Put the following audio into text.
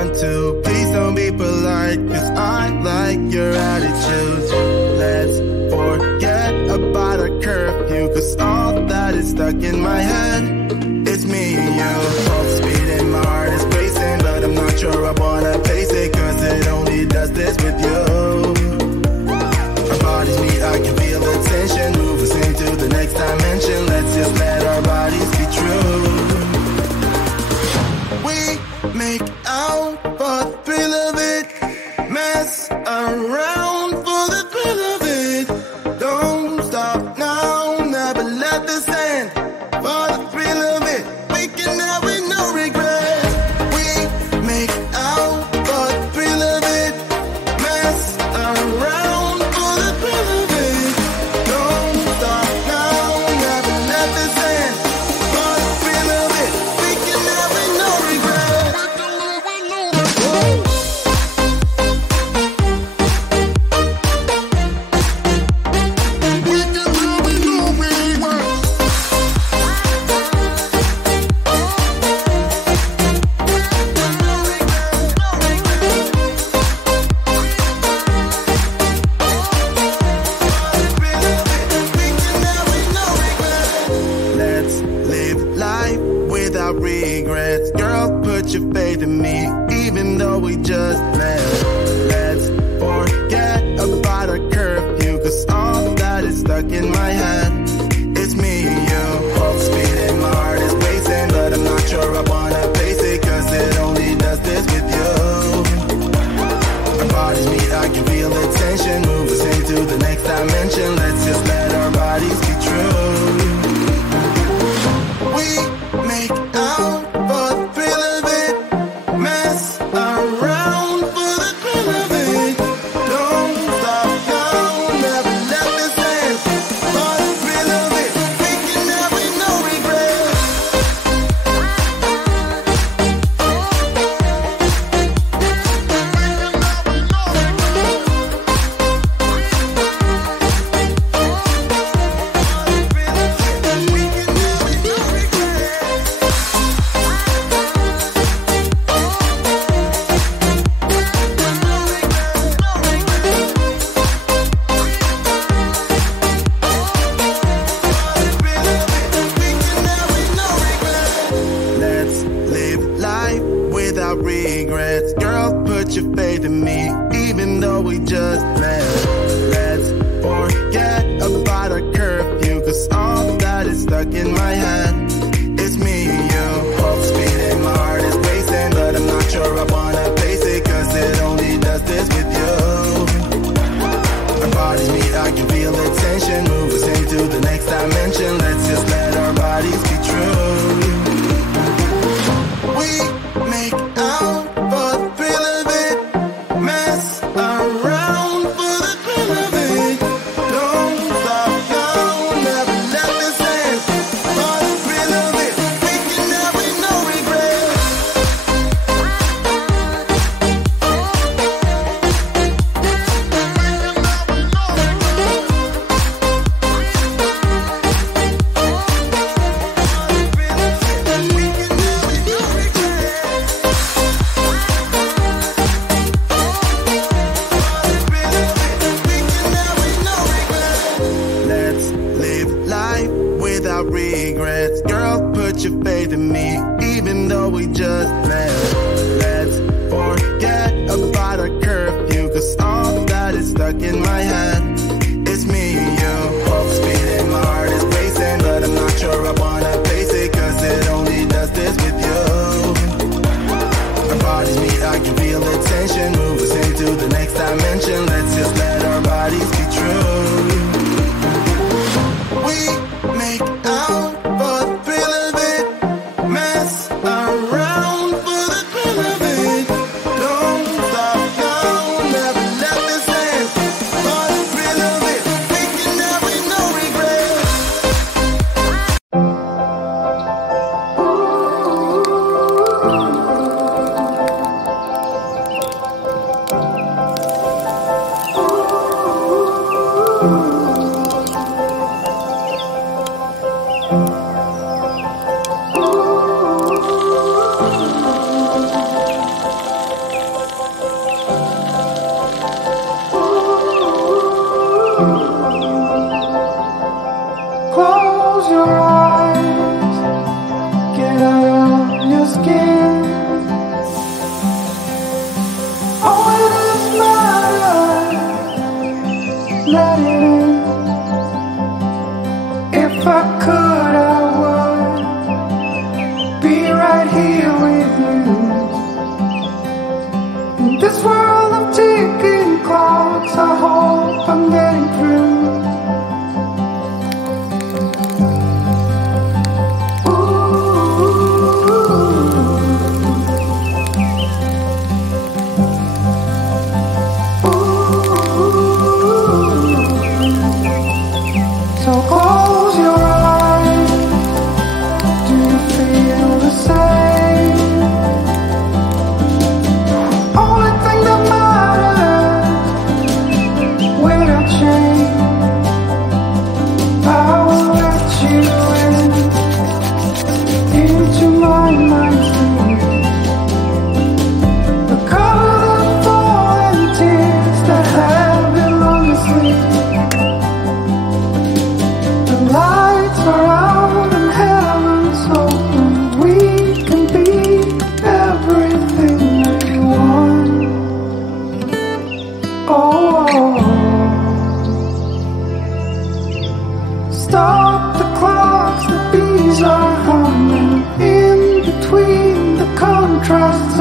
want to. Please don't be polite, cause I like your attitude. Let's forget about a curfew, cause all that is stuck in my head. It's me and you. Pulse speed and my heart is racing, but I'm not sure I wanna pace it, cause it only does this with you. Our bodies meet, I can feel the tension, move us into the next dimension. Let's just let our bodies be true. We make out for the thrill of it, mess around for the thrill of it. Don't stop now, never let this end. For the thrill of it, we can have it, no regrets. We make out for the thrill of it, mess around for the thrill of it. Don't stop now, never let this end. For the thrill of it, we can have it, no regrets. Let's live life without regrets. Girl, put your faith in me, even though we just met. Let's forget about a curfew, cause all that is stuck in my head. It's me and you. Pulse speed and my heart is racing, but I'm not sure I wanna face it, cause it only does this with you. Our bodies meet, I can feel the tension, move us into the next dimension. Let's just let our bodies be true. We make out for the thrill of it, mess around for the thrill of it. Don't stop now, never let this end. For the thrill of it, we can have it, no regrets. Let's live life without regrets. Girl, put your faith in me, even though we just met. Let's forget about a curfew, cause all that is stuck in my head. It's me and you. Pulse speed and my heart is racing, but I'm not sure I wanna face it, cause it only does this with you. Our bodies meet, I can feel the tension, move us into the next dimension. Let's just let our bodies be true. We make out for the thrill of it, mess around for the thrill of it. Don't stop now, never let this end. For the thrill of it, we can have it, no regrets. Let's live life without regrets. Girl, put your faith in me, even though we just met. Let's forget about a curfew, cause all that is stuck in my head. It's me and you. Pulse speed and my heart is racing, but I'm not sure I wanna face it, cause it only does this with you. Our bodies meet, I can feel the tension, move us into the next dimension. Let's just let our bodies be true. We make out for the thrill of it, mess around for the thrill of it. Don't stop now, never let this end. For the thrill of it, we can have it, no regrets. Close your eyes, get out of your skin. Oh, it is matter, let it in. If I could, I would be right here with you. In this world of ticking clocks, I hope I'm getting through. So close your eyes, do you feel the same? Only thing that matters will change. I will let you into my mind. The color of falling tears that have been long asleep. Lights are out and heaven's open. We can be everything that we want. Oh, stop the clocks, the bees are humming. In between the contrasts